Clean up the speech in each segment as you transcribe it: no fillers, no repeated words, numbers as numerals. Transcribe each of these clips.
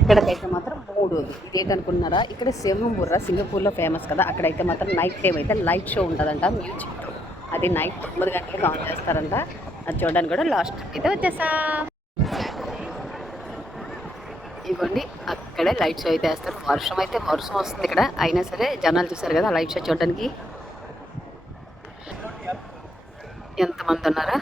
ఇక్కడికైతే మాత్రం మూడోది ఇదేంటనుకున్నారా, ఇక్కడ సింహం బుర్ర సింగపూర్లో ఫేమస్ కదా, అక్కడైతే మాత్రం నైట్ టైం అయితే లైట్ షో ఉంటుందంట, మ్యూజిక్. అది నైట్ 9 గంటలకు ఆన్ చేస్తారంట. అది చూడడానికి కూడా లాస్ట్ అయితే వచ్చేసా. ఇవ్వండి, అక్కడే లైట్ షో అయితే వేస్తారు. వర్షం వస్తుంది ఇక్కడ, అయినా సరే జనాలు చూసారు కదా లైట్ షో చూడడానికి ఎంతమంది ఉన్నారా.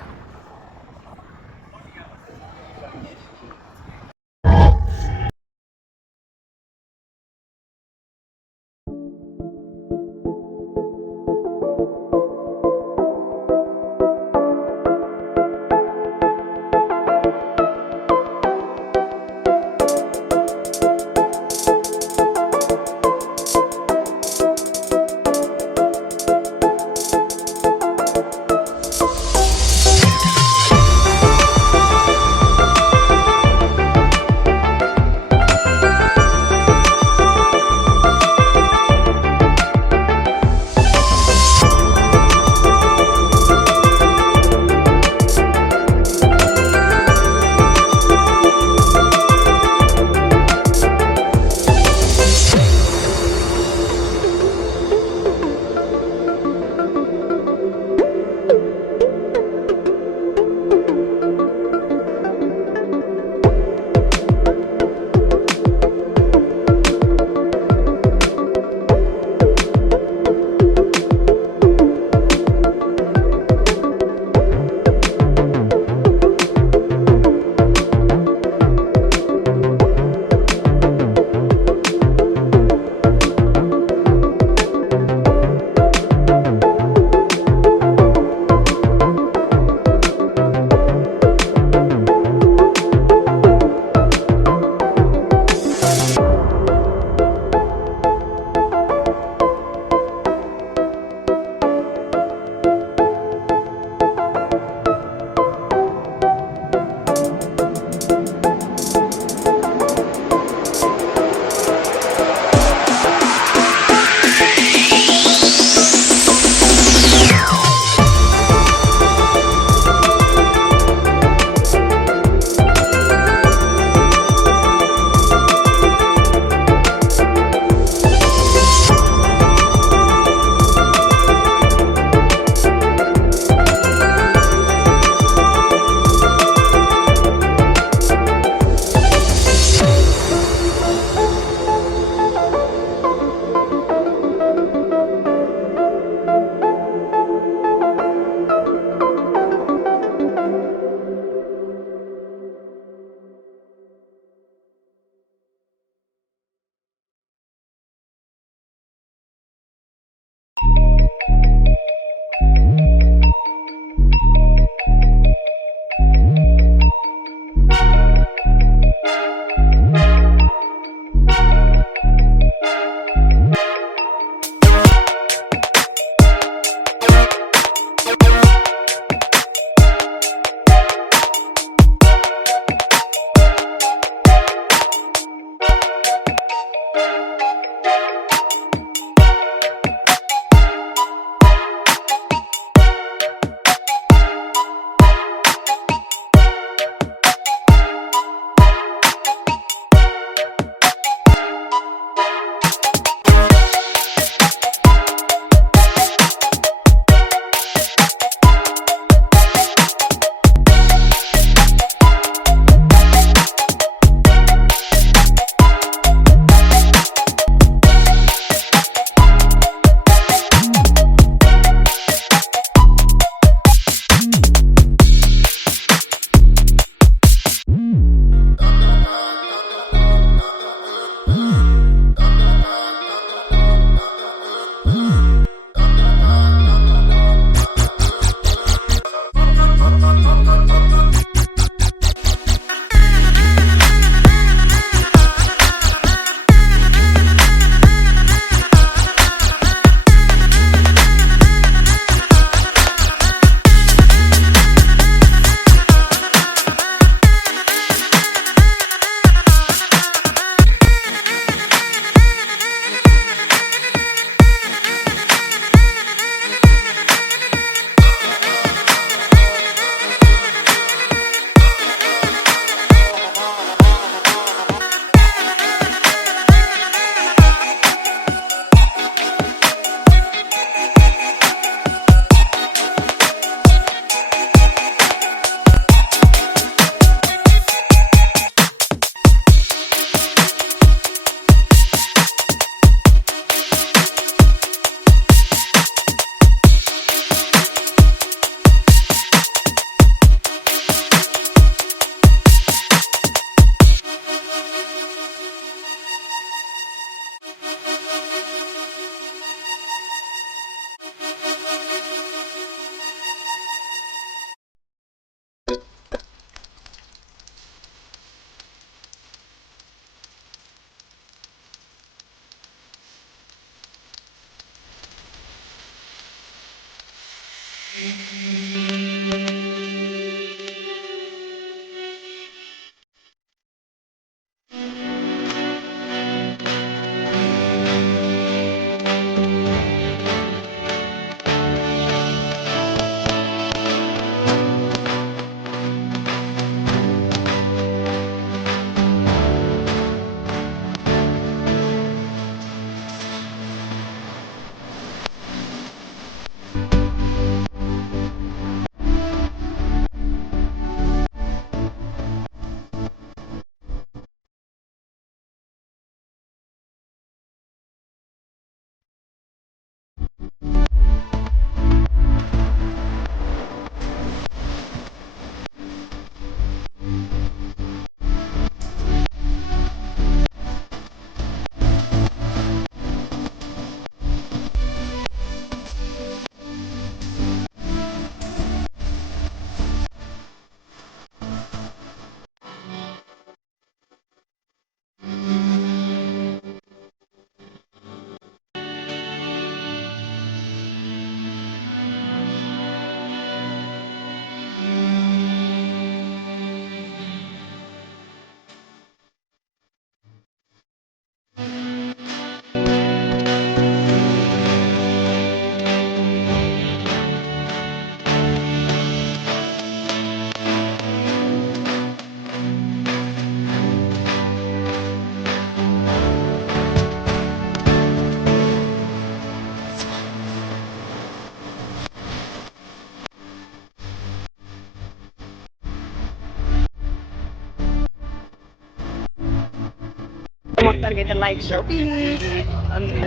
మొత్తానికి అయితే లైట్ షో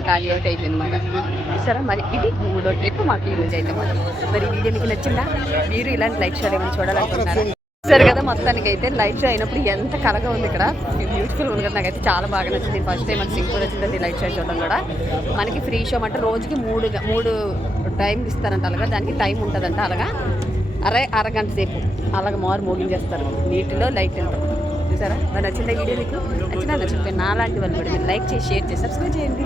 ఖాళీ అయితే అయిపోయింది అనమాట. చూసారా మరి ఇది 3వ ట్రిప్ మాకు ఈ రోజు అయితే మరి వీడియో మీకు నచ్చిందా? మీరు ఇలాంటి లైట్ షో ఏమైనా చూడాలనుకుంటున్నారా? సరే కదా, మొత్తానికి అయితే లైట్ షో అయినప్పుడు ఎంత కలగా ఉంది ఇక్కడ, బ్యూటిఫుల్ ఉంది కదా. నాకైతే చాలా బాగా నచ్చింది. ఫస్ట్ టైం మన సింగపూర్ వచ్చింది లైట్ షో చూడడం కూడా. మనకి ఫ్రీ షో అంటే రోజుకి మూడు టైం ఇస్తారంట, అలాగా దానికి టైం ఉంటుందంట. అలాగా అరగంట సేపు అలాగ మోగించేస్తారు నీటిలో లైట్ వెళ్తాం. చూసారా మరి నచ్చిందా వీడియో మీకు? నచ్చిపోయి నాలాంటి వాళ్ళు కూడా మీరు లైక్ చేసి షేర్ చేసి సబ్స్క్రైబ్ చేయండి.